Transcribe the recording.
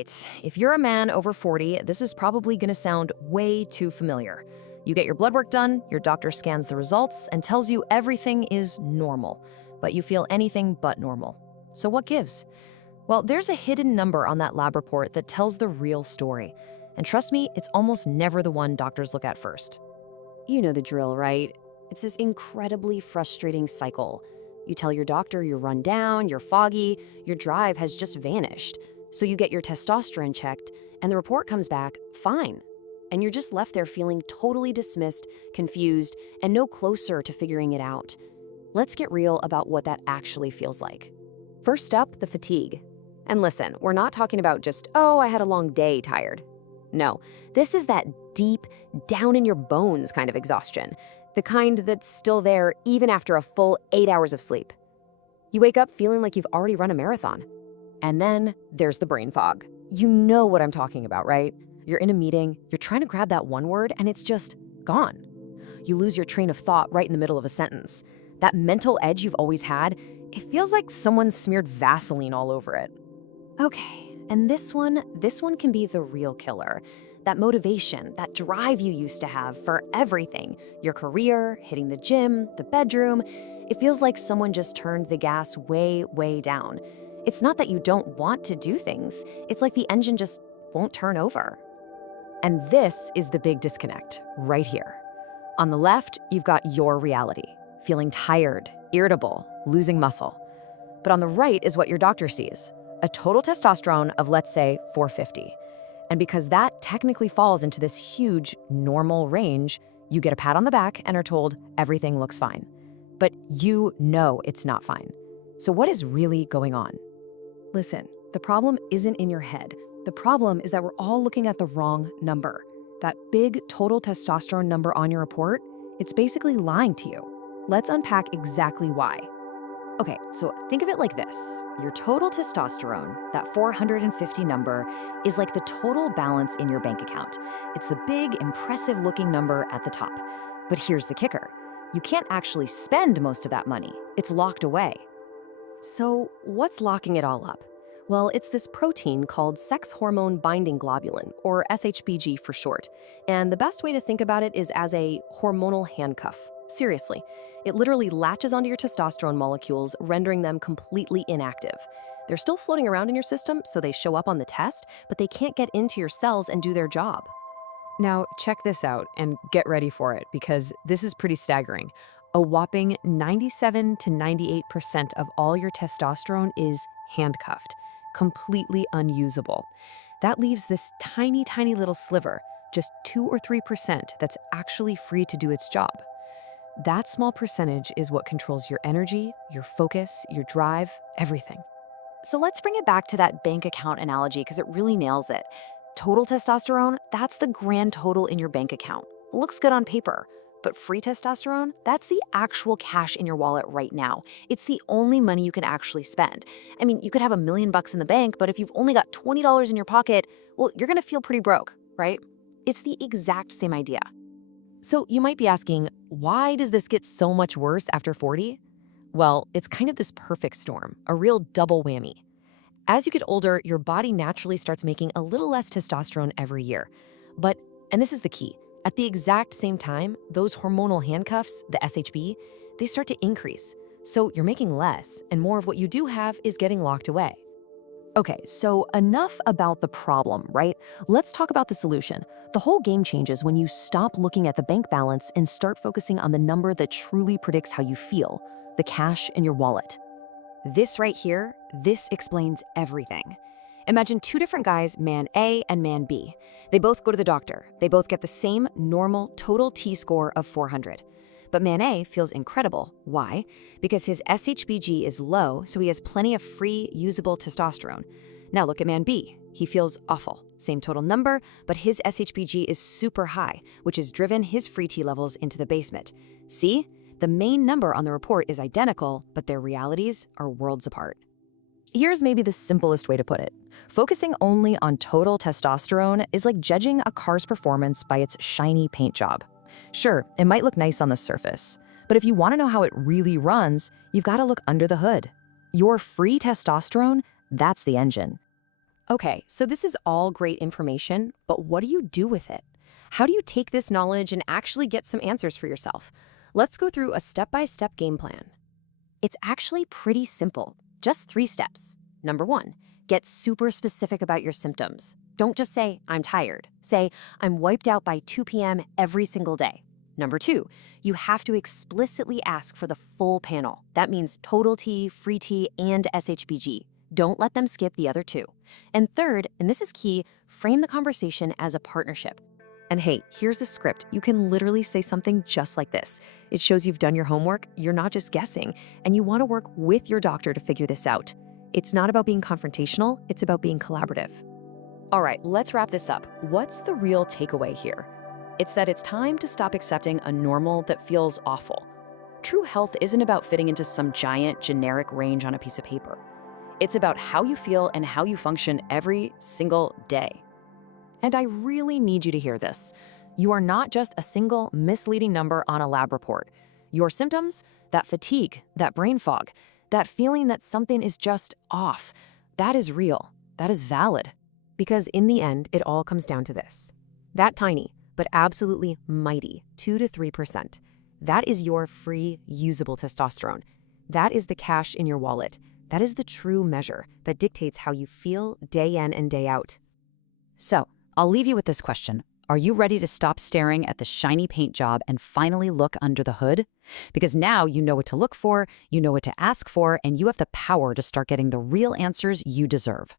right, if you're a man over 40, this is probably going to sound way too familiar. You get your blood work done, your doctor scans the results, and tells you everything is normal, but you feel anything but normal. So what gives? Well, there's a hidden number on that lab report that tells the real story. And trust me, it's almost never the one doctors look at first. You know the drill, right? It's this incredibly frustrating cycle. You tell your doctor you're run down, you're foggy, your drive has just vanished. So you get your testosterone checked, and the report comes back fine. And you're just left there feeling totally dismissed, confused, and no closer to figuring it out. Let's get real about what that actually feels like. First up, the fatigue. And listen, we're not talking about just, oh, I had a long day tired. No, this is that deep, down in your bones kind of exhaustion. The kind that's still there even after a full 8 hours of sleep. You wake up feeling like you've already run a marathon. And then there's the brain fog. You know what I'm talking about, right? You're in a meeting, you're trying to grab that one word, and it's just gone. You lose your train of thought right in the middle of a sentence. That mental edge you've always had, it feels like someone smeared Vaseline all over it. Okay, and this one can be the real killer. That motivation, that drive you used to have for everything, your career, hitting the gym, the bedroom, it feels like someone just turned the gas way, way down. It's not that you don't want to do things, it's like the engine just won't turn over. And this is the big disconnect, right here. On the left, you've got your reality, feeling tired, irritable, losing muscle. But on the right is what your doctor sees, a total testosterone of, let's say, 450. And because that technically falls into this huge normal range, you get a pat on the back and are told everything looks fine. But you know it's not fine. So what is really going on? Listen, the problem isn't in your head. The problem is that we're all looking at the wrong number. That big total testosterone number on your report, it's basically lying to you. Let's unpack exactly why. Okay, so think of it like this. Your total testosterone, that 450 number, is like the total balance in your bank account. It's the big, impressive-looking number at the top. But here's the kicker. You can't actually spend most of that money. It's locked away. So what's locking it all up? Well, it's this protein called sex hormone binding globulin, or SHBG for short. And the best way to think about it is as a hormonal handcuff. Seriously, it literally latches onto your testosterone molecules, rendering them completely inactive. They're still floating around in your system, so they show up on the test, but they can't get into your cells and do their job. Now, check this out and get ready for it, because this is pretty staggering. A whopping 97 to 98% of all your testosterone is handcuffed, completely unusable. That leaves this tiny, tiny little sliver, just 2 or 3%, that's actually free to do its job. That small percentage is what controls your energy, your focus, your drive, everything. So let's bring it back to that bank account analogy because it really nails it. Total testosterone, that's the grand total in your bank account. Looks good on paper. But free testosterone, that's the actual cash in your wallet right now. It's the only money you can actually spend. I mean, you could have $1 million in the bank, but if you've only got $20 in your pocket, well, you're gonna feel pretty broke, right? It's the exact same idea. So you might be asking, why does this get so much worse after 40? Well, it's kind of this perfect storm, a real double whammy. As you get older, your body naturally starts making a little less testosterone every year. But, and this is the key, at the exact same time, those hormonal handcuffs, the SHB, they start to increase. So you're making less, and more of what you do have is getting locked away. Okay, so enough about the problem, right? Let's talk about the solution. The whole game changes when you stop looking at the bank balance and start focusing on the number that truly predicts how you feel, the cash in your wallet. This right here, this explains everything. Imagine two different guys, man A and man B. They both go to the doctor. They both get the same normal total T-score of 400. But man A feels incredible. Why? Because his SHBG is low, so he has plenty of free, usable testosterone. Now look at man B. He feels awful. Same total number, but his SHBG is super high, which has driven his free T levels into the basement. See? The main number on the report is identical, but their realities are worlds apart. Here's maybe the simplest way to put it. Focusing only on total testosterone is like judging a car's performance by its shiny paint job. Sure, it might look nice on the surface, but if you want to know how it really runs, you've got to look under the hood. Your free testosterone, that's the engine. Okay, so this is all great information, but what do you do with it? How do you take this knowledge and actually get some answers for yourself? Let's go through a step-by-step game plan. It's actually pretty simple. Just 3 steps. Number 1, get super specific about your symptoms. Don't just say, I'm tired. Say, I'm wiped out by 2 p.m. every single day. Number 2, you have to explicitly ask for the full panel. That means total T, free T, and SHBG. Don't let them skip the other 2. And third, and this is key, frame the conversation as a partnership. And hey, here's a script. You can literally say something just like this. It shows you've done your homework, you're not just guessing, and you want to work with your doctor to figure this out. It's not about being confrontational, it's about being collaborative. All right, let's wrap this up. What's the real takeaway here? It's that it's time to stop accepting a normal that feels awful. True health isn't about fitting into some giant, generic range on a piece of paper. It's about how you feel and how you function every single day. And I really need you to hear this. You are not just a single misleading number on a lab report. Your symptoms, that fatigue, that brain fog, that feeling that something is just off, that is real. That is valid. Because in the end, it all comes down to this. That tiny, but absolutely mighty 2 to 3%. That is your free, usable testosterone. That is the cash in your wallet. That is the true measure that dictates how you feel day in and day out. So, I'll leave you with this question. Are you ready to stop staring at the shiny paint job and finally look under the hood? Because now you know what to look for, you know what to ask for, and you have the power to start getting the real answers you deserve.